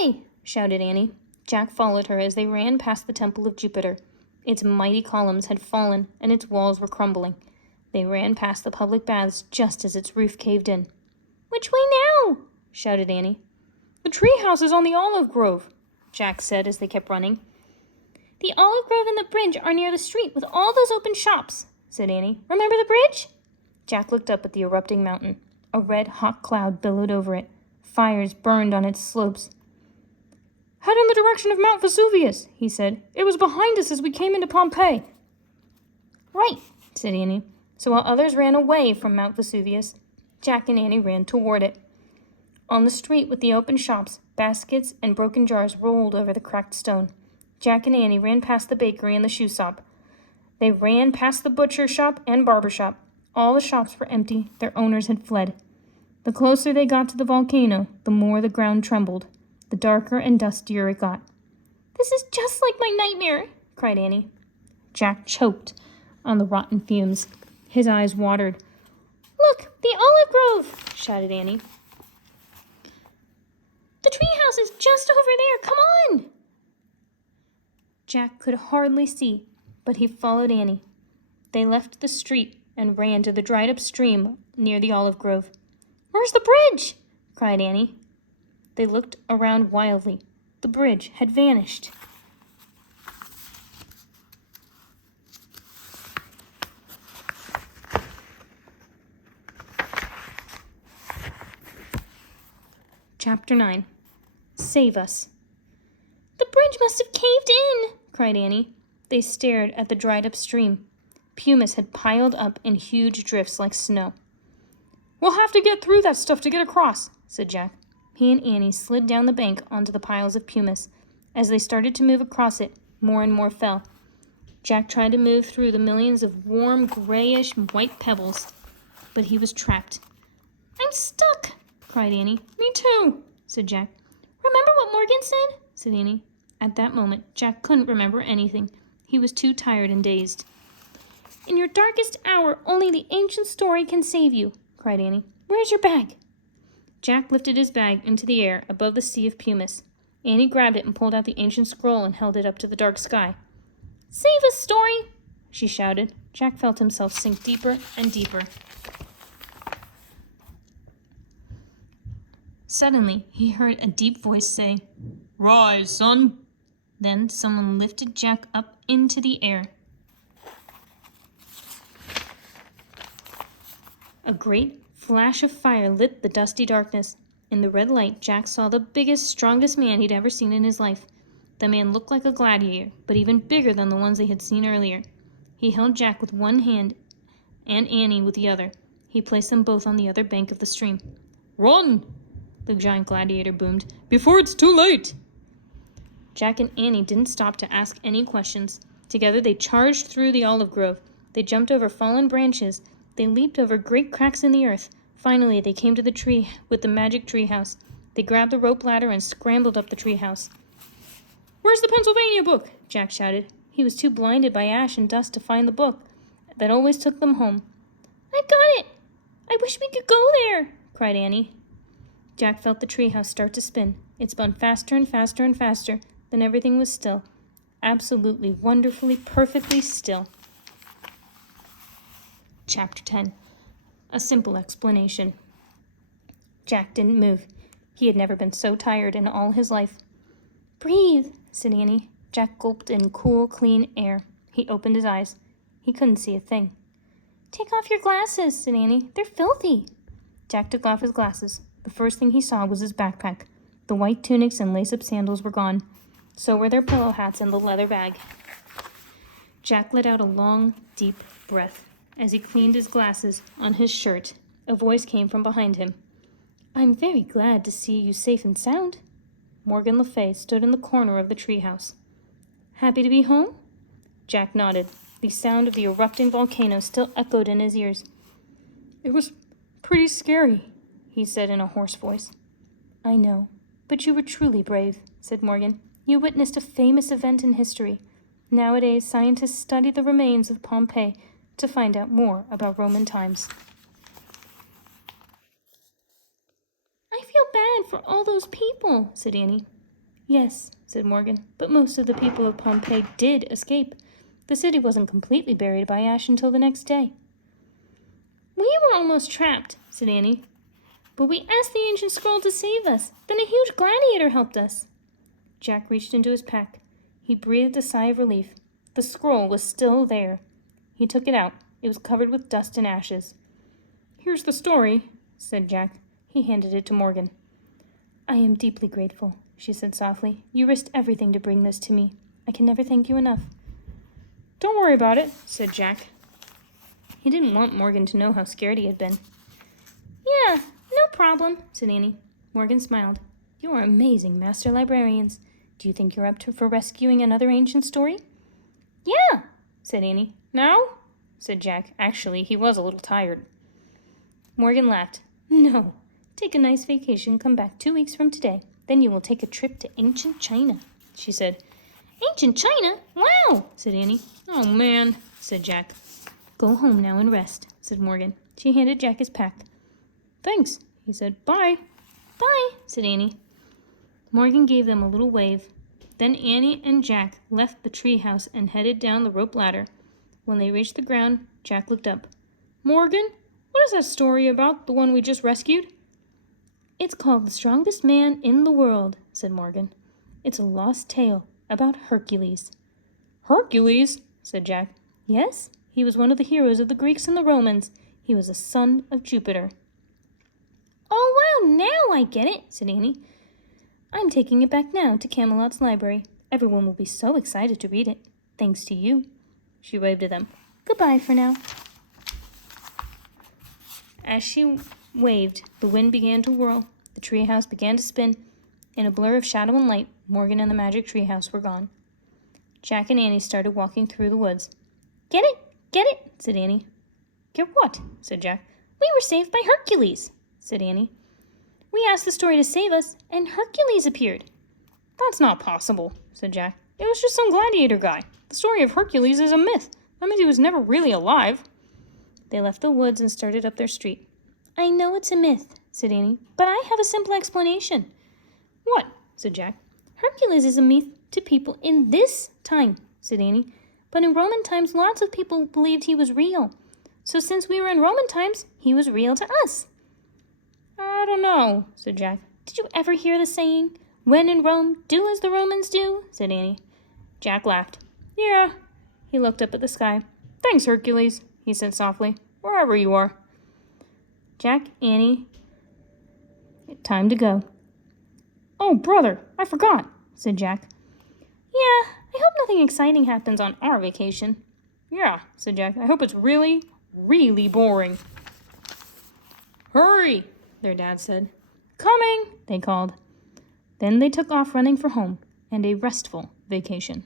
way!" shouted Annie. Jack followed her as they ran past the Temple of Jupiter. Its mighty columns had fallen, and its walls were crumbling. They ran past the public baths just as its roof caved in. "Which way now?" shouted Annie. "The treehouse is on the olive grove," Jack said as they kept running. "The olive grove and the bridge are near the street with all those open shops," said Annie. "Remember the bridge?" Jack looked up at the erupting mountain. A red, hot cloud billowed over it. Fires burned on its slopes. "Head in the direction of Mount Vesuvius," he said. "It was behind us as we came into Pompeii." "Right," said Annie. So while others ran away from Mount Vesuvius, Jack and Annie ran toward it. On the street with the open shops, baskets and broken jars rolled over the cracked stone. Jack and Annie ran past the bakery and the shoe shop. They ran past the butcher shop and barber shop. All the shops were empty. Their owners had fled. The closer they got to the volcano, the more the ground trembled. The darker and dustier it got. "This is just like my nightmare," cried Annie. Jack choked on the rotten fumes. His eyes watered. "Look, the olive grove!" shouted Annie. "The treehouse is just over there. Come on!" Jack could hardly see, but he followed Annie. They left the street and ran to the dried-up stream near the olive grove. "Where's the bridge?" cried Annie. They looked around wildly. The bridge had vanished. Chapter 9. Save Us. "The bridge must have caved in," cried Annie. They stared at the dried-up stream. Pumice had piled up in huge drifts like snow. "We'll have to get through that stuff to get across," said Jack. He and Annie slid down the bank onto the piles of pumice. As they started to move across it, more and more fell. Jack tried to move through the millions of warm, grayish, white pebbles, but he was trapped. "I'm stuck!" cried Annie. "Me too," said Jack. "Remember what Morgan said?" said Annie. At that moment, Jack couldn't remember anything. He was too tired and dazed. "In your darkest hour, only the ancient story can save you," cried Annie. "Where's your bag?" Jack lifted his bag into the air above the sea of pumice. Annie grabbed it and pulled out the ancient scroll and held it up to the dark sky. "Save us, story!" she shouted. Jack felt himself sink deeper and deeper. Suddenly, he heard a deep voice say, "Rise, son!" Then someone lifted Jack up into the air. A great flash of fire lit the dusty darkness. In the red light, Jack saw the biggest, strongest man he'd ever seen in his life. The man looked like a gladiator, but even bigger than the ones they had seen earlier. He held Jack with one hand and Annie with the other. He placed them both on the other bank of the stream. "Run!" the giant gladiator boomed, "before it's too late!" Jack and Annie didn't stop to ask any questions. Together they charged through the olive grove. They jumped over fallen branches. They leaped over great cracks in the earth. Finally, they came to the tree with the magic treehouse. They grabbed the rope ladder and scrambled up the treehouse. "Where's the Pennsylvania book?" Jack shouted. He was too blinded by ash and dust to find the book that always took them home. "I've got it! I wish we could go there!" cried Annie. Jack felt the treehouse start to spin. It spun faster and faster and faster. Then everything was still. Absolutely, wonderfully, perfectly still. Chapter 10. A simple explanation. Jack didn't move. He had never been so tired in all his life. "Breathe," said Annie. Jack gulped in cool, clean air. He opened his eyes. He couldn't see a thing. "Take off your glasses," said Annie. "They're filthy." Jack took off his glasses. The first thing he saw was his backpack. The white tunics and lace-up sandals were gone. So were their pillow hats and the leather bag. Jack let out a long, deep breath. As he cleaned his glasses on his shirt, a voice came from behind him. "I'm very glad to see you safe and sound." Morgan Le Fay stood in the corner of the treehouse. "Happy to be home?" Jack nodded. The sound of the erupting volcano still echoed in his ears. "It was pretty scary," he said in a hoarse voice. "I know, but you were truly brave," said Morgan. "You witnessed a famous event in history. Nowadays, scientists study the remains of Pompeii to find out more about Roman times." "I feel bad for all those people," said Annie. Yes, said Morgan, but most of the people of Pompeii did escape. The city wasn't completely buried by ash until the next day. We were almost trapped, said Annie. But we asked the ancient scroll to save us. Then a huge gladiator helped us. Jack reached into his pack. He breathed a sigh of relief. The scroll was still there. He took it out. It was covered with dust and ashes. Here's the story, said Jack. He handed it to Morgan. I am deeply grateful, she said softly. You risked everything to bring this to me. I can never thank you enough. Don't worry about it, said Jack. He didn't want Morgan to know how scared he had been. Yeah, no problem, said Annie. Morgan smiled. You are amazing, Master Librarians. Do you think you're up for rescuing another ancient story? Yeah, said Annie. Now? Said Jack. Actually, he was a little tired. Morgan laughed. No. Take a nice vacation, come back 2 weeks from today. Then you will take a trip to ancient China, she said. Ancient China? Wow, said Annie. Oh, man, said Jack. Go home now and rest, said Morgan. She handed Jack his pack. Thanks, he said. Bye. Bye, said Annie. Morgan gave them a little wave. Then Annie and Jack left the treehouse and headed down the rope ladder. When they reached the ground, Jack looked up. Morgan, what is that story about, the one we just rescued? It's called The Strongest Man in the World, said Morgan. It's a lost tale about Hercules. Hercules? Said Jack. Yes, he was one of the heroes of the Greeks and the Romans. He was a son of Jupiter. Oh, wow, now I get it, said Annie. I'm taking it back now to Camelot's library. Everyone will be so excited to read it. Thanks to you. She waved at them. Goodbye for now. As she waved, the wind began to whirl. The treehouse began to spin. In a blur of shadow and light, Morgan and the magic treehouse were gone. Jack and Annie started walking through the woods. Get it, said Annie. Get what? Said Jack. We were saved by Hercules, said Annie. We asked the story to save us, and Hercules appeared. That's not possible, said Jack. It was just some gladiator guy. The story of Hercules is a myth. That means he was never really alive. They left the woods and started up their street. I know it's a myth, said Annie, but I have a simple explanation. What? Said Jack. Hercules is a myth to people in this time, said Annie. But in Roman times, lots of people believed he was real. So since we were in Roman times, he was real to us. I don't know, said Jack. Did you ever hear the saying, when in Rome, do as the Romans do? Said Annie. Jack laughed. Yeah. He looked up at the sky. Thanks, Hercules, he said softly, wherever you are. Jack, Annie, time to go. Oh, brother, I forgot, said Jack. Yeah, I hope nothing exciting happens on our vacation. Yeah, said Jack. I hope it's really, really boring. Hurry, their dad said. Coming, they called. Then they took off running for home and a restful vacation.